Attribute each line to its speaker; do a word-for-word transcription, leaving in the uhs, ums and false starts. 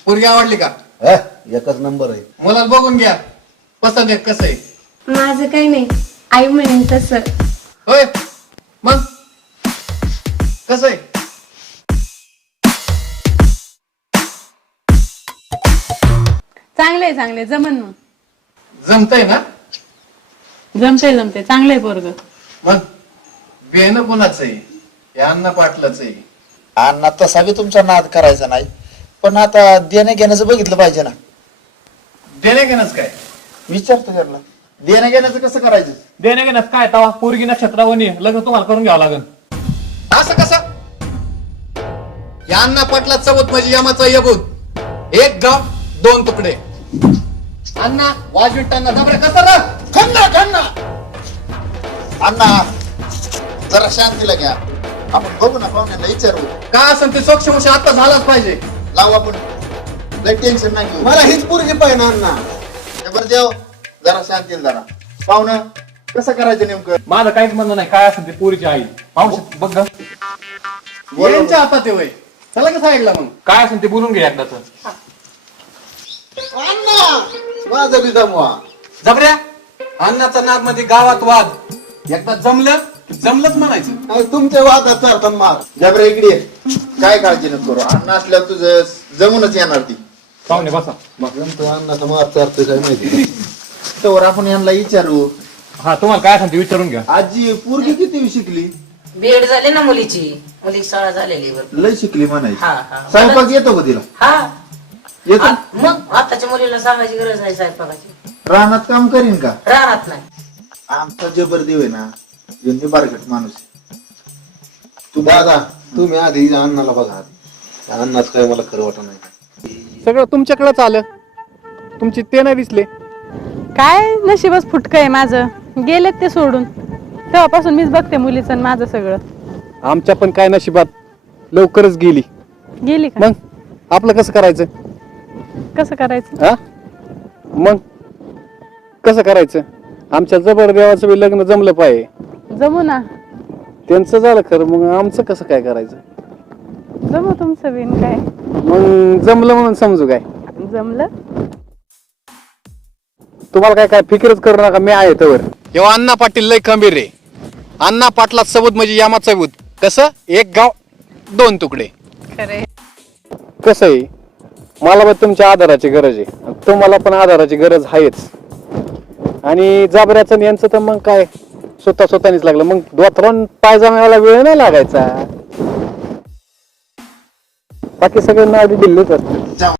Speaker 1: पोरगी आवडली का?
Speaker 2: हा, एकच नंबर आहे.
Speaker 1: मला बघून घ्या, पसंत आहे कसं आहे.
Speaker 3: माझं काही नाही, आई म्हणेन तसं.
Speaker 1: होय मग कसं आहे?
Speaker 4: चांगलंय चांगलंय जमन मग.
Speaker 1: जमतंय ना?
Speaker 4: जमते जमते चांगलंय पोरग.
Speaker 1: मग बेन कोणाचं आहे? हे अण्णा पाटलाच आहे.
Speaker 2: अण्णा तसा बी तुमचा नाद करायचा नाही, पण आता देण्या घेण्याचं बघितलं पाहिजे ना.
Speaker 1: देणे घेणंच काय?
Speaker 2: विचारतो त्यांना देण्या घेण्याचं कसं करायचं.
Speaker 5: देणे घेण्यात काय तवा पोरगी नक्षत्रावणी लग्न तुम्हाला करून घ्यावं लागेल.
Speaker 1: असं कसं? या अण्णा पाटला चवत म्हणजे यमाचा यबूत. एक गाव दोन तुकडे. अण्णा वाजविटांना जबरे कसं रा
Speaker 2: खन्ना खन्ना अण्णा जरा शांतीला घ्या. आपण बघू ना, पाहुण्यांना विचारू.
Speaker 1: का असं ते सोक्षमोक्ष आता झालाच पाहिजे.
Speaker 2: लावू आपण, लय टेन्शन नाही घेऊ. मला हीच पोरगी पाहिजे ना अण्णा. बरं देव, जरा शांतीला जरा. पाहुणं कसं करायचं नेमकं?
Speaker 5: माझं काहीच म्हणणं नाही, काय असेल ते पोरीची आई मावशी बघ ग.
Speaker 1: यांच्या हातात आहे वय. चला का साईडला मग.
Speaker 5: काय असेल ते बोलून घे एकदाच.
Speaker 2: अण्णा माझं बी जमवा.
Speaker 1: जबऱ्या अण्णाचा नाद मध्ये गावात वाद. एकदा जमलं जमलंच म्हणायचं.
Speaker 2: अहो, तुमच्या वादात चालतात मार. जबरे इकडे ये. काय काळजी नको करू, अण्णा असल्यावर तुझं जमूनच येणार ती.
Speaker 5: पाहुणे बसा.
Speaker 2: मग तो अण्णाचा मार चालतोय काय माहिती. तर आपण यांना विचारू.
Speaker 5: हा तुम्हाला काय असेल ते विचारून घ्या.
Speaker 2: आजी पोरगी किती शिकली?
Speaker 6: बीएड झाली ना मुलीची, मुली शाळा झालेली बरं.
Speaker 2: लय शिकली म्हणायची.
Speaker 6: हा हा
Speaker 2: स्वयंपाक येतो का तिला?
Speaker 6: हा
Speaker 2: येतो.
Speaker 6: आ- मग आताच्या मुलीला सांगायची गरज नाही स्वयंपाकाची.
Speaker 2: रानात काम करीन का?
Speaker 6: राहत नाही.
Speaker 2: आमचा जबर देव आहे ना, यांनी बारकट माणूस. तू दादा तुम्ही आधी अण्णाला बघा. अण्णाच काय मला खरं वाटत नाही.
Speaker 5: सगळं तुमच्याकडेच आलं, तुमची ते नाही दिसले.
Speaker 4: काय नशीबच फुटकं आहे माझं. गेलेत ते सोडून. तेव्हापासून मीच बघते मुलीचं आणि माझं सगळं.
Speaker 5: आमच्या पण काय नशिबात लवकरच गेली.
Speaker 4: गेली का?
Speaker 5: मग आपलं कसं करायचं?
Speaker 4: कसं करायचं?
Speaker 5: हा मग कसं करायचं? आमच्या जबर देवाचं बी लग्न जमलं पाहिजे.
Speaker 4: जमू ना.
Speaker 5: त्यांचं झालं खरं, मग आमचं कसं काय करायचं?
Speaker 4: जमू तुमचं बिन काय.
Speaker 5: मग जमलं म्हणून समजू काय?
Speaker 4: जमलं.
Speaker 5: तुम्हाला काय काय फिकिरच करू नका, मी आहे तवर.
Speaker 1: तेव्हा अण्णा पाटील लय खंबीर रे. अण्णा पाटला सबूत म्हणजे यमाचा सबूत. कसं? एक गाव दोन तुकडे.
Speaker 4: खरे.
Speaker 5: कसं आहे, मला पण तुमच्या आधाराची गरज आहे, तुम्हाला पण आधाराची गरज आहेच. आणि जाबऱ्याचं यांचं तर मग काय स्वतः स्वतःनीच लागलं. मग दोतरून पायजाम्याला वेळ नाही लागायचा. बाकी सगळे नाव दिल्लीच असते.